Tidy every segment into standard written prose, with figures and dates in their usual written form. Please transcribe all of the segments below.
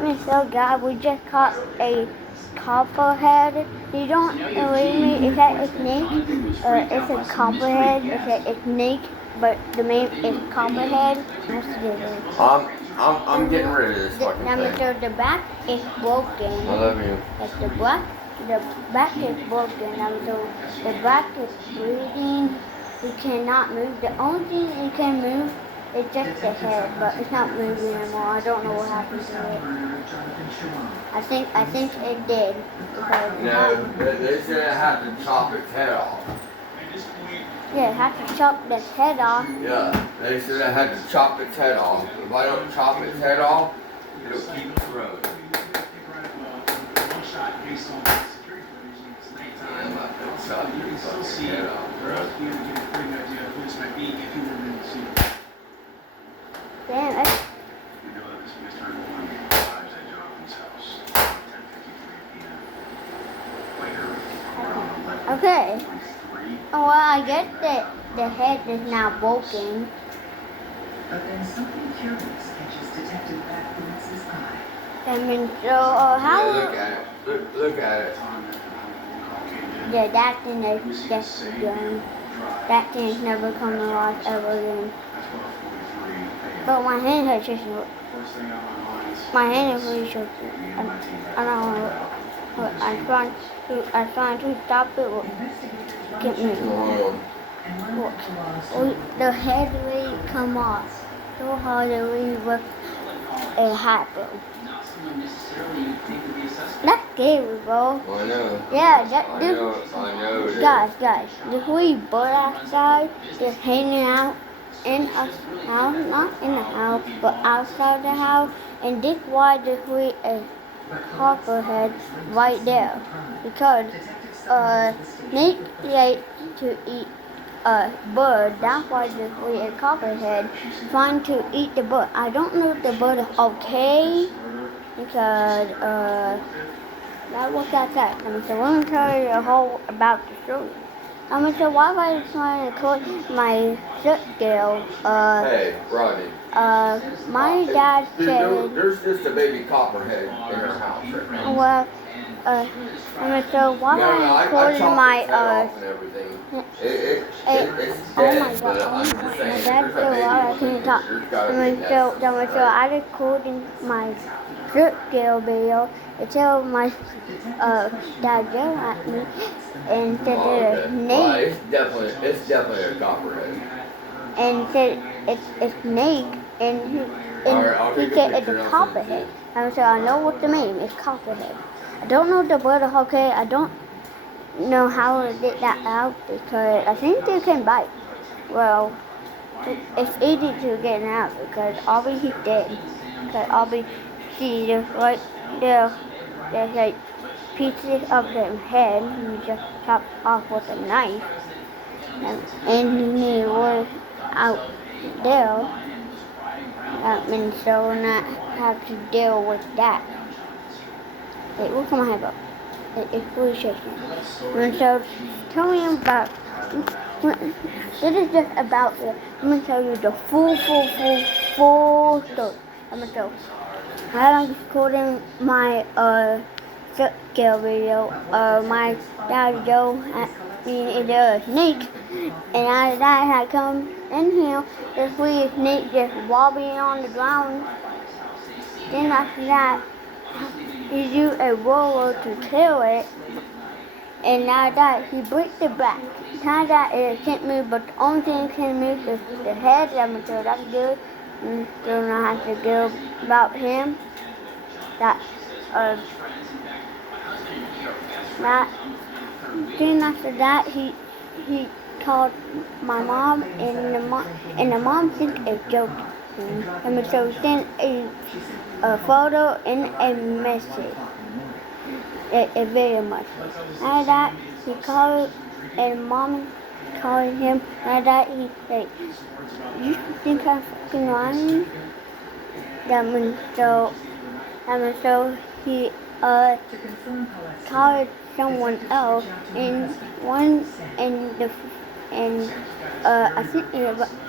me so glad we just caught a copperhead. You don't believe me? It's a snake. It's a copperhead. It's a snake, but the name is copperhead. I'm getting rid of this fucking Number thing. two, the back is broken. I love you. Like the back is broken. Number two, the back is bleeding. You cannot move. The only thing you can move is just the head, but it's not moving anymore. I don't know what happened to it. I think it did. No, they should have to chop its head off. Yeah, it had to chop the head off. Yeah, they should have had to chop its head off. If I don't chop its head off, it'll keep the road. I'm not gonna chop your fucking head off, bro. Damn, that's okay. Oh, well, I guess that the head is now broken. But then something curious had just detected that glimpse's eye. I mean, so how? Yeah, look at it. Look at it. Yeah, that thing is just done. That thing is never coming alive ever again. But my hand hurts just my hand is really shaky. I don't know. I'm trying to stop it. Get me. Look, the head really come off. So hard it really work. It happened. That's scary, bro. I know. Yeah, that I this. know it is. Guys, this wee bird outside just hanging out in a house, not in the house, but outside the house, and this why this wee a copperhead right there, because snake like to eat a bird. That's why this wee a copperhead trying to eat the bird. I don't know if the bird is okay, because that was outside. So let me tell you the whole about the story. So why was I trying to call my shirt girl? Hey, Rodney. My dad said. There's just a baby copperhead in our house right now. Well, so why was I calling my it's dead, oh my god, I'm just saying, my dad there's a said baby why I can't talk. So I recorded my shirt girl video to tell my dad yelled at me and said Oh, it's a okay. snake. Well, it's definitely a copperhead. And said it's a snake, and he take a said it's picture a and I'll send it to copperhead. you. And so I know what the name is, copperhead. I don't know the bird, okay, I don't know how to get that out, because I think they can bite. Well, it's easy to get it out, because Aubrey, he's dead. Because Aubrey, see, right there, there's like pieces of the head, and you just chop off with a knife. And he was out there, and so not have to deal with that. Wait, look at my head up. It's really shaking. And so tell me about, this is just about the, I'm going to tell you the full story. I'm going to tell, I'm recording my scale video. My dad Joe had me a snake, and after that had come in here, this wee snake just wobbling on the ground. Then after that, he used a roller to kill it, and now that he breaks the back. Now that it can't move, but the only thing that can move is the head. I'm sure that's good. And still not have to go about him. Then after that, he called my mom, and the mom think a joke. And so sent a photo and a message, a video message. After that, he called, and mom called him. After that, he said, "You think I'm fucking lying?" So he called someone else, and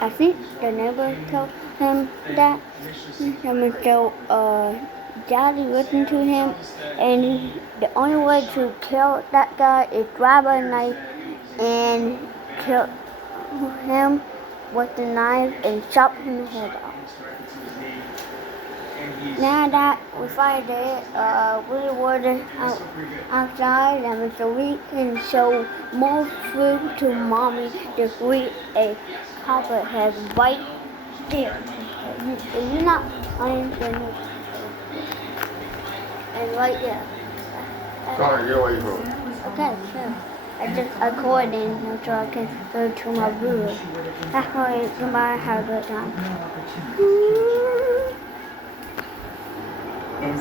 I think the neighbor told him that. So daddy listened to him, and the only way to kill that guy is grab a knife and kill him with the knife and chop his head off. Now that we find it, we were outside, and so we can show more food to mommy to eat a copperhead right there. If you're not playing, then and right there. Trying to get away from it. Okay, sure. I just according so I can go to my room. That's why goodbye, have a good time. And